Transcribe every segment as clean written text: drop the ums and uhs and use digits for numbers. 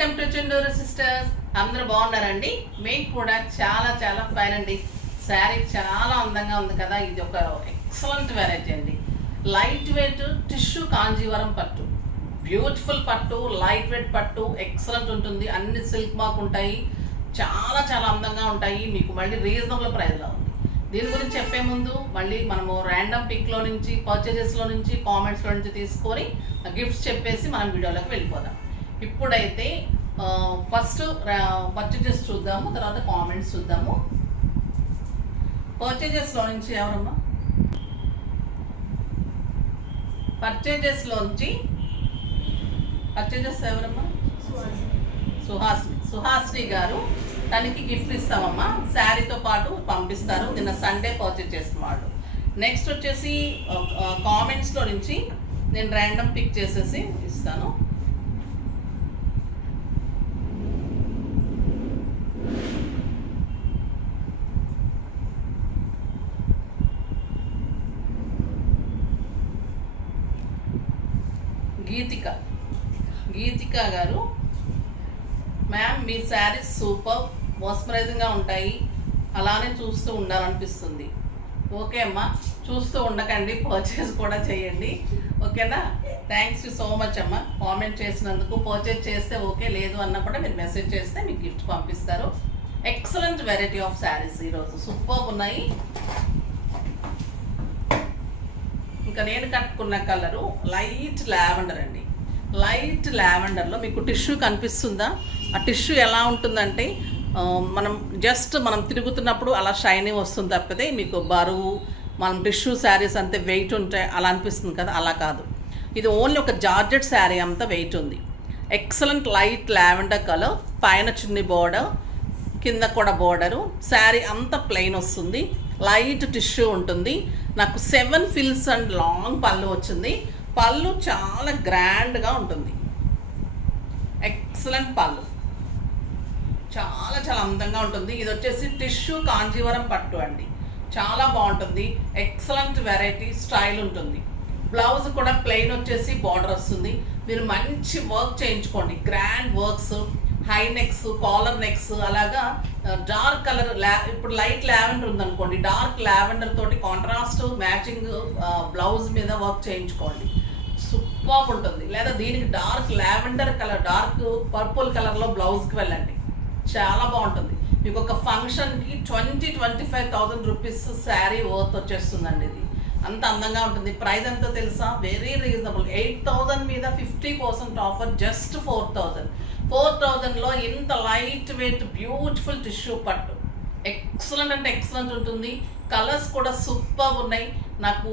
Welcome to Chunduru sisters. అందరూ బాగున్నారండి? మీకు కూడా చాలా చాలా ఫైన్ అండి. శారీ చాలా అందంగా ఉంది కదా. ఇది ఒక ఎక్సలెంట్ వెరైటీ అండి. లైట్ వెయిట్ టిష్యూ కాంజీవరం పట్టు, బ్యూటిఫుల్ పట్టు, లైట్ వెయిట్ పట్టు, ఎక్సలెంట్ ఉంటుంది. అన్ని సిల్క్ మార్క్ ఉంటాయి, చాలా చాలా అందంగా ఉంటాయి. మీకు మళ్ళీ రీజనబుల్ ప్రైస్లో ఉంది. దీని గురించి చెప్పే ముందు మళ్ళీ మనము ర్యాండమ్ పిక్లో నుంచి, పర్చేజెస్లో నుంచి, కామెంట్స్లో నుంచి తీసుకొని గిఫ్ట్స్ చెప్పేసి మనం వీడియోలోకి వెళ్ళిపోదాం. ఇప్పుడైతే ఫస్ట్ పర్చేజెస్ చూద్దాము, తర్వాత కామెంట్స్ చూద్దాము. పర్చేజెస్లో నుంచి ఎవరమ్మా? పర్చేజెస్ ఎవరమ్మా? సుహాసిని గారు. తనకి గిఫ్ట్ ఇస్తామమ్మా, శారీతో పాటు పంపిస్తారు. నిన్న సండే పర్చేజ్ చేసిన వాళ్ళు. నెక్స్ట్ వచ్చేసి కామెంట్స్లో నుంచి నేను ర్యాండమ్ పిక్ చేసేసి ఇస్తాను. గీతిక గారు, మ్యామ్ మీ శారీస్ సూపర్, మోస్మరైజింగ్గా ఉంటాయి, అలానే చూస్తూ ఉండాలనిపిస్తుంది. ఓకే అమ్మా, చూస్తూ ఉండకండి, పర్చేస్ కూడా చేయండి. ఓకేనా? థ్యాంక్స్ యూ సో మచ్ అమ్మా, కామెంట్ చేసినందుకు. పర్చేస్ చేస్తే ఓకే, లేదు అన్నా కూడా మీరు మెసేజ్ చేస్తే మీకు గిఫ్ట్ పంపిస్తారు. ఎక్సలెంట్ వెరైటీ ఆఫ్ శారీస్ ఈరోజు సూపర్ ఉన్నాయి. ఇంకా నేను కట్టుకున్న కలరు లైట్ లావెండర్ అండి. లైట్ లావెండర్లో మీకు టిష్యూ కనిపిస్తుందా? ఆ టిష్యూ ఎలా ఉంటుందంటే మనం తిరుగుతున్నప్పుడు అలా షైనింగ్ వస్తుంది తప్పితే మీకు బరువు, మనం టిష్యూ శారీస్ అంతే వెయిట్ ఉంటాయి అలా అనిపిస్తుంది కదా, అలా కాదు. ఇది ఓన్లీ ఒక జార్జెట్ శారీ అంతా వెయిట్ ఉంది. ఎక్సలెంట్ లైట్ లావెండర్ కలర్, పైన చిన్ని బోర్డర్, కింద కూడా బోర్డరు. శారీ అంతా ప్లెయిన్ వస్తుంది, లైట్ టిష్యూ ఉంటుంది. నాకు 7 ఫిల్స్ అండ్ లాంగ్ పళ్ళు వచ్చింది. పళ్ళు చాలా గ్రాండ్గా ఉంటుంది. ఎక్సలెంట్ పళ్ళు, చాలా చాలా అందంగా ఉంటుంది. ఇది వచ్చేసి టిష్యూ కాంజీవరం పట్టు అండి, చాలా బాగుంటుంది. ఎక్సలెంట్ వెరైటీ స్టైల్ ఉంటుంది. బ్లౌజ్ కూడా ప్లెయిన్ వచ్చేసి బార్డర్ వస్తుంది. మీరు మంచి వర్క్ చేయించుకోండి, grand works, high next, caller next, అలాగా డార్క్ కలర్. ఇప్పుడు లైట్ లావెండర్ ఉందనుకోండి, డార్క్ లావెండర్ తోటి కాంట్రాస్ట్ మ్యాచింగ్ బ్లౌజ్ మీద వర్క్ చేయించుకోండి, సూపర్ ఉంటుంది. లేదా దీనికి dark lavender colour, dark purple కలర్లో బ్లౌజ్కి వెళ్ళండి, చాలా బాగుంటుంది. మీకు ఒక ఫంక్షన్కి 20-25,000 రూపీస్ శారీ వర్త్ వచ్చేస్తుందండి. ఇది అంత అందంగా ఉంటుంది. ప్రైస్ ఎంతో తెలుసా? Very reasonable. 8,000 మీద 50% ఆఫర్, జస్ట్ 4,000. 4,000లో ఇంత లైట్ వెయిట్ బ్యూటిఫుల్ టిష్యూ పట్టు, ఎక్సలెంట్ అంటే ఎక్సలెంట్ ఉంటుంది. కలర్స్ కూడా సూపర్ ఉన్నాయి. నాకు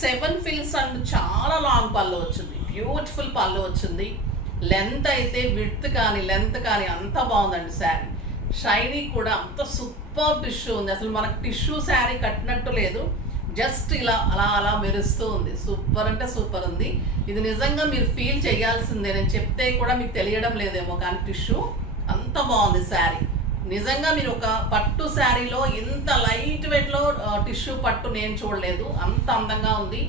7 ఫిల్స్ అండ్ చాలా లాంగ్ పళ్ళు వచ్చింది, బ్యూటిఫుల్ పళ్ళు వచ్చింది. లెంత్ అయితే విడ్త్ కానీ లెంత్ కానీ అంత బాగుందండి. శారీ షైనీ కూడా అంత సూపర్ టిష్యూ ఉంది. అసలు మనకు టిష్యూ శారీ కట్టినట్టు లేదు, జస్ట్ ఇలా అలా అలా మెరుస్తూ ఉంది. సూపర్ అంటే సూపర్ ఉంది. ఇది నిజంగా మీరు ఫీల్ చేయాల్సిందే, నేను చెప్తే కూడా మీకు తెలియడం లేదేమో కానీ టిష్యూ అంత బాగుంది శారీ. నిజంగా మీరు ఒక పట్టు శారీలో ఇంత లైట్ వెయిట్లో టిష్యూ పట్టు నేను చూడలేదు, అంత అందంగా ఉంది.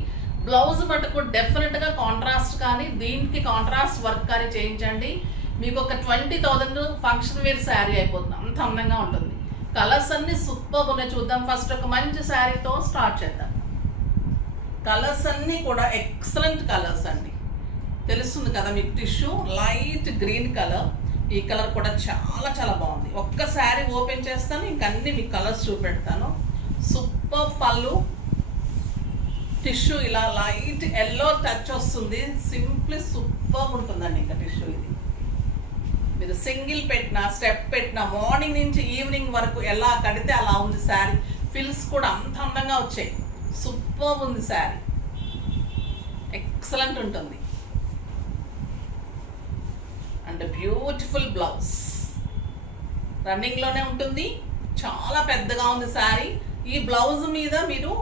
బ్లౌజ్ మటుకు డెఫినెట్గా కాంట్రాస్ట్ కానీ దీనికి కాంట్రాస్ట్ వర్క్ కానీ చేయించండి, మీకు ఒక 20,000 ఫంక్షన్ వేర్ శారీ అయిపోతుంది, అంత అందంగా ఉంటుంది. కలర్స్ అన్ని సూపర్ ఉన్నాయి. చూద్దాం. ఫస్ట్ ఒక మంచి శారీతో స్టార్ట్ చేద్దాం. కలర్స్ అన్నీ కూడా ఎక్సలెంట్ కలర్స్ అండి, తెలుస్తుంది కదా మీకు. టిష్యూ లైట్ గ్రీన్ కలర్, ఈ కలర్ కూడా చాలా చాలా బాగుంది. ఒక్క శారీ ఓపెన్ చేస్తాను, ఇంకన్నీ మీకు కలర్స్ చూపెడతాను. సూపర్ పళ్ళు, టిష్యూ ఇలా లైట్ ఎల్లో టచ్ వస్తుంది, సింప్లీ సూపర్ ఉంటుందండి. ఇంకా టిష్యూ ఇది మీరు సింగిల్ పెట్టినా, స్టెప్ పెట్టినా, మార్నింగ్ నుంచి ఈవినింగ్ వరకు ఎలా కడితే అలా ఉంది శారీ. ఫిల్స్ కూడా అంత అందంగా వచ్చాయి, సూపర్ ఉంది శారీ, ఎక్సలెంట్ ఉంటుంది. అండ్ బ్యూటిఫుల్ బ్లౌజ్ రన్నింగ్లోనే ఉంటుంది, చాలా పెద్దగా ఉంది శారీ. ఈ బ్లౌజ్ మీద మీరు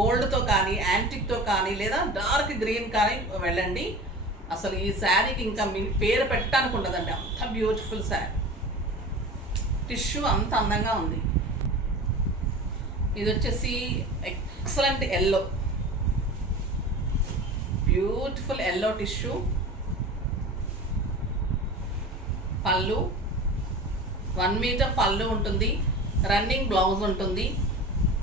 గోల్డ్తో కానీ, యాంటిక్తో కానీ, లేదా డార్క్ గ్రీన్ కానీ వెళ్ళండి. అసలు ఈ శారీకి ఇంకా మీ పేరు పెట్టడానికి ఉండదండి, అంత బ్యూటిఫుల్ శారీ. టిష్యూ అంత అందంగా ఉంది. ఇది వచ్చేసి excellent yellow, beautiful yellow tissue, పళ్ళు 1 మీటర్ పళ్ళు ఉంటుంది, రన్నింగ్ బ్లౌజ్ ఉంటుంది.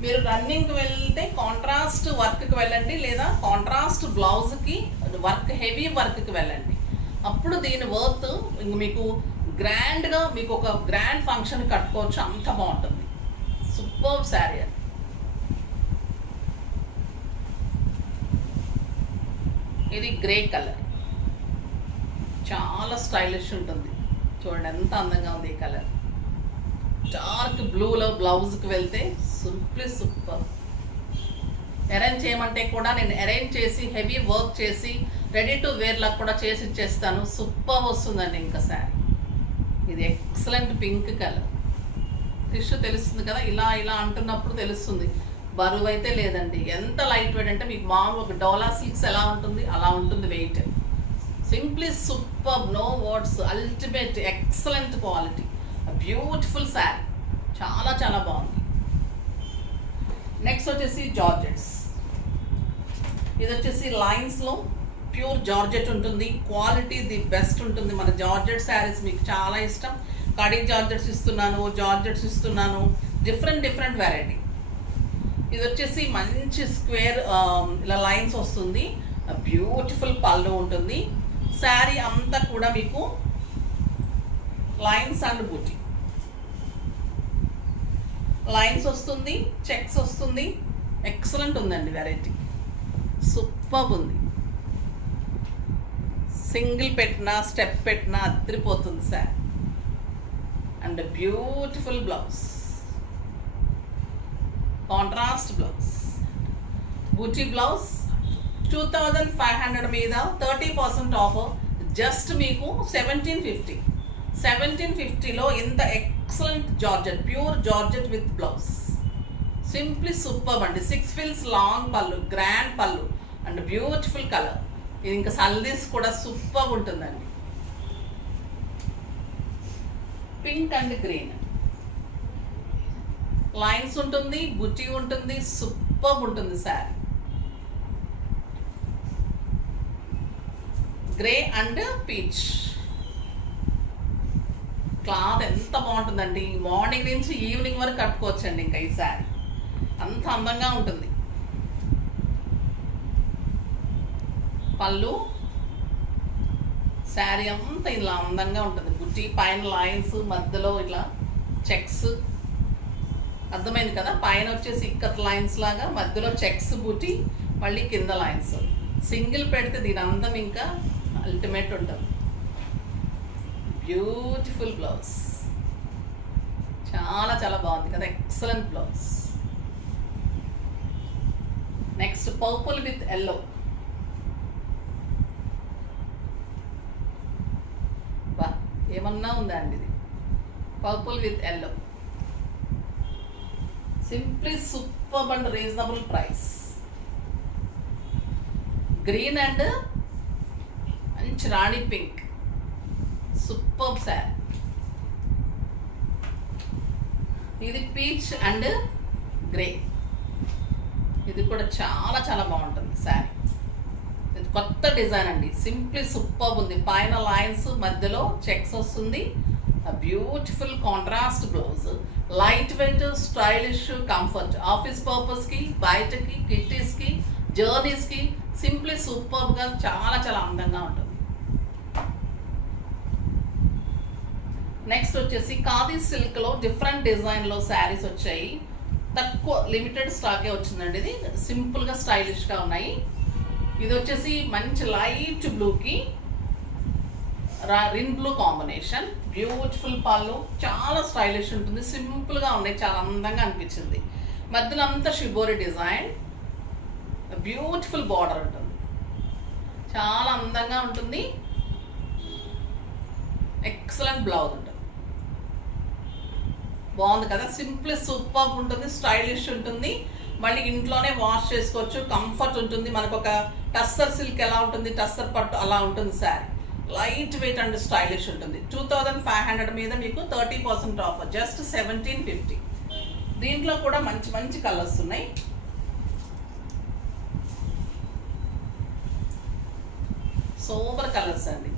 మీరు రన్నింగ్కి వెళ్తే కాంట్రాస్ట్ వర్క్కి వెళ్ళండి, లేదా కాంట్రాస్ట్ బ్లౌజ్కి వర్క్ హెవీ వర్క్కి వెళ్ళండి. అప్పుడు దీని వర్త్ మీకు గ్రాండ్గా మీకు ఒక గ్రాండ్ ఫంక్షన్ కట్టుకోవచ్చు, అంత బాగుంటుంది. సూపర్ శారీ అది. ఇది గ్రే కలర్, చాలా స్టైలిష్ ఉంటుంది. చూడండి ఎంత అందంగా ఉంది ఈ కలర్. డార్క్ బ్లూలో బ్లౌజ్కి వెళ్తే సింప్లీ సూపర్. అరేంజ్ చేయమంటే కూడా నేను అరేంజ్ చేసి హెవీ వర్క్ చేసి రెడీ టు వేర్లా కూడా చేసి ఇచ్చేస్తాను. సూపర్ వస్తుందండి ఇంకా శారీ. ఇది ఎక్సలెంట్ పింక్ కలర్. టిష్యూ తెలుస్తుంది కదా, ఇలా ఇలా అంటున్నప్పుడు తెలుస్తుంది. బరువు అయితే లేదండి, ఎంత లైట్ వెయిట్ అంటే మీకు మామూలు ఒక డోలా సిల్క్స్ ఎలా ఉంటుంది అలా ఉంటుంది weight. Simply super, no words, ultimate excellent quality, beautiful sari, చాలా చాలా బాగుంది. నెక్స్ట్ వచ్చేసి జార్జెట్స్. ఇది వచ్చేసి లైన్స్లో ప్యూర్ జార్జెట్ ఉంటుంది, క్వాలిటీ ది బెస్ట్ ఉంటుంది. మన జార్జెట్ శారీస్ మీకు చాలా ఇష్టం. కడీ జార్జెట్స్ ఇస్తున్నాను, జార్జెట్స్ ఇస్తున్నాను, డిఫరెంట్ డిఫరెంట్ వెరైటీ. ఇది వచ్చేసి మంచి స్క్వేర్ ఇలా లైన్స్ వస్తుంది, బ్యూటిఫుల్ పళ్ళు ఉంటుంది. శారీ అంతా కూడా మీకు లైన్స్ అండ్ బూటీ లైన్స్ వస్తుంది, చెక్స్ వస్తుంది. ఎక్సలెంట్ ఉందండి వెరైటీ, సూపర్ ఉంది. సింగిల్ పెట్టినా స్టెప్ పెట్టినా అదిరిపోతుంది sari. And beautiful blouse, contrast blouse, buti blouse. 2500 మీద 30% ఆఫర్, జస్ట్ మీకు 1750. 1750లో ఇంత excellent georgette, pure georgette with blouse, simply super అండి. 6 ఫిల్స్ long pallu, grand pallu and beautiful colour. ఇది ఇంకా సల్దీస్ కూడా సూపర్ ఉంటుందండి. పింక్ అండ్ గ్రీన్ లైన్స్ ఉంటుంది, బుట్టి ఉంటుంది, సూపర్ ఉంటుంది sari. Grey and peach. Cloth ఎంత బాగుంటుందండి, మార్నింగ్ నుంచి ఈవినింగ్ వరకు కట్టుకోవచ్చండి. ఇంకా ఈ శారీ అంత అందంగా ఉంటుంది. పళ్ళు, శారీ అంతా ఇలా అందంగా ఉంటుంది. బుట్టి పైన లైన్స్, మధ్యలో ఇట్లా చెక్స్, అర్థమైంది కదా. పైన వచ్చేసి ఇక్కత్ లైన్స్ లాగా, మధ్యలో చెక్స్ బుట్టి, మళ్ళీ కింద లైన్స్. సింగిల్ పెడితే దీని అందం ఇంకా అల్టిమేట్ ఉంటుంది. బ్యూటిఫుల్ బ్లౌజ్, చాలా చాలా బాగుంది కదా, excellent blouse. Next purple with yellow. బా ఏమన్నా ఉందా అండి ఇది, purple with yellow. Simply super and reasonable price. Green and మంచి రాణి పింక్, సూపర్ శారీ. ఇది పీచ్ అండ్ గ్రే. ఇది కూడా చాలా చాలా బాగుంటుంది శారీ. ఇది కొత్త డిజైన్ అండి, సింప్లీ సూపర్ ఉంది. పైన లైన్స్, మధ్యలో చెక్స్ వస్తుంది. Beautiful contrast blouse, light weight, stylish, comfort. Office పర్పస్కి, బయటకి, కిట్టీస్కి, జర్నీస్కి సింప్లీ సూపర్గా చాలా చాలా అందంగా ఉంటుంది. నెక్స్ట్ వచ్చేసి ఖాదీ సిల్క్లో డిఫరెంట్ డిజైన్లో శారీస్ వచ్చాయి. తక్కువ లిమిటెడ్ స్టాకే వచ్చిందండి. ఇది సింపుల్గా స్టైలిష్గా ఉన్నాయి. ఇది వచ్చేసి మంచి లైట్ బ్లూకి రిన్ బ్లూ కాంబినేషన్, బ్యూటిఫుల్ పళ్ళు, చాలా స్టైలిష్ ఉంటుంది. సింపుల్గా ఉన్నాయి, చాలా అందంగా అనిపించింది. మధ్యలో అంతా షిబోరి డిజైన్, బ్యూటిఫుల్ బార్డర్ ఉంటుంది, చాలా అందంగా ఉంటుంది. ఎక్సలెంట్ బ్లౌజ్ ఉంటుంది, బాగుంది కదా. సింప్లీ సూపర్ ఉంటుంది, స్టైలిష్ ఉంటుంది. మళ్ళీ ఇంట్లోనే వాష్ చేసుకోవచ్చు, కంఫర్ట్ ఉంటుంది. మనకు ఒక టస్సర్ సిల్క్ ఎలా ఉంటుంది, టస్సర్ పట్టు అలా ఉంటుంది sari. Light weight and stylish ఉంటుంది. 2500 మీద మీకు 30% ఆఫర్, జస్ట్ 1750. దీంట్లో కూడా మంచి మంచి కలర్స్ ఉన్నాయి. సూపర్ కలర్స్ అండి.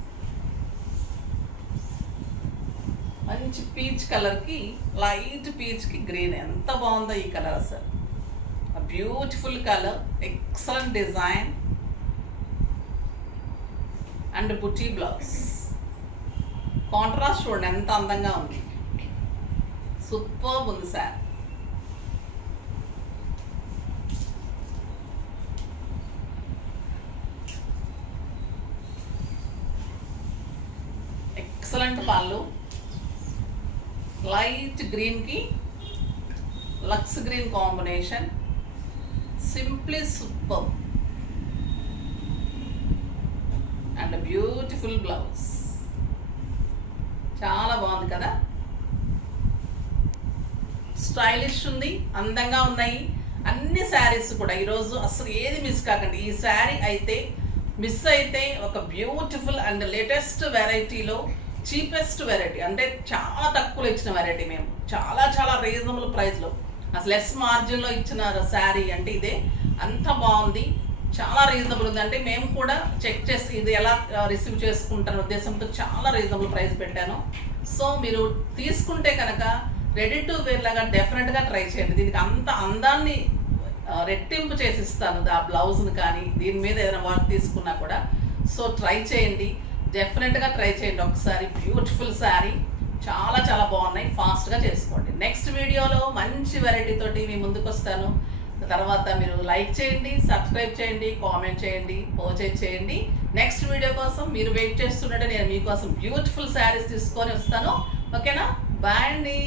మంచి పీచ్ కలర్కి, లైట్ పీచ్కి గ్రీన్, ఎంత బాగుందో ఈ కలర్ అసలు. Beautiful colour, excellent design and buti blouse. Contrast చూడండి ఎంత అందంగా ఉంది, సూపర్ ఉంది సార్. ఎక్సలెంట్ పళ్ళు, లైట్ గ్రీన్కి లక్స్ green combination, simply super and beautiful blouse. చాలా బాగుంది కదా, స్టైలిష్ ఉంది, అందంగా ఉన్నాయి అన్ని శారీస్ కూడా. ఈరోజు అసలు ఏది మిస్ కాకండి. ఈ శారీ అయితే మిస్ అయితే ఒక బ్యూటిఫుల్ అండ్ లేటెస్ట్ వెరైటీలో చీపెస్ట్ వెరైటీ, అంటే చాలా తక్కువలో ఇచ్చిన వెరైటీ. మేము చాలా చాలా రీజనబుల్ ప్రైస్లో, అసలు లెస్ మార్జిన్లో ఇచ్చిన శారీ అంటే ఇదే. అంత బాగుంది, చాలా రీజనబుల్ ఉంది. అంటే మేము కూడా చెక్ చేసి ఇది ఎలా రిసీవ్ చేసుకుంటాను ఉద్దేశంతో చాలా రీజనబుల్ ప్రైస్ పెట్టాను. సో మీరు తీసుకుంటే కనుక రెడీ టు వేర్ లాగా డెఫినెట్గా ట్రై చేయండి. దీనికి అంత అందాన్ని రెట్టింపు చేసిస్తాను, ఆ బ్లౌజ్ని కానీ దీని మీద ఏదైనా వర్క్ తీసుకున్నా కూడా. సో ట్రై చేయండి, డెఫినెట్గా ట్రై చేయండి ఒకసారి. బ్యూటిఫుల్ శారీ, చాలా చాలా బాగున్నాయి, ఫాస్ట్గా చేసుకోండి. నెక్స్ట్ వీడియోలో మంచి వెరైటీ తోటి మీ ముందుకు వస్తాను. తర్వాత మీరు లైక్ చేయండి, సబ్స్క్రైబ్ చేయండి, కామెంట్ చేయండి, పర్చేజ్ చేయండి. నెక్స్ట్ వీడియో కోసం మీరు వెయిట్ చేస్తుంటే నేను మీకోసం బ్యూటిఫుల్ శారీస్ తీసుకొని వస్తాను. ఓకేనా? బాయ్ అండి.